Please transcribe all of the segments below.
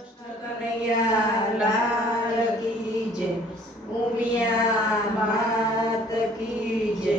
કનૈયા લાલ કી જય. ઉમિયા માત કી જય.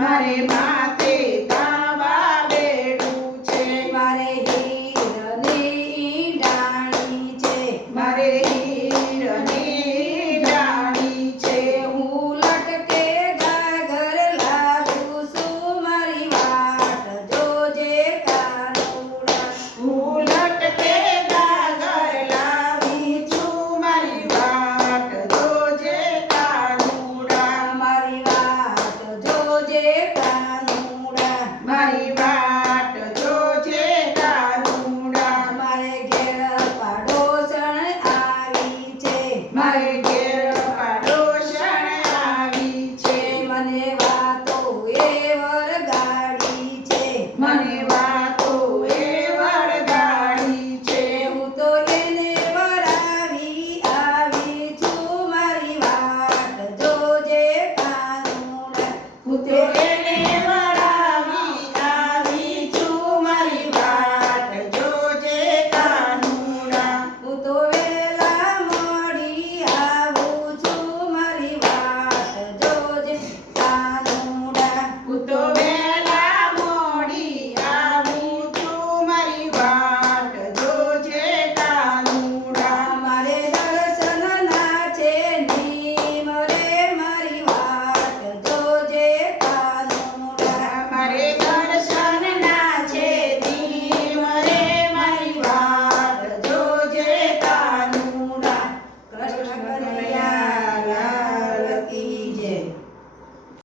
મારે માથે તાવા બેડું છે. મારે હીરને ડાણી છે. મારે હીરને ડાણી છે. હું લટકે ઘર લાગું છું. મારી વાત જોજે કાનુડા હું Ranura, Mari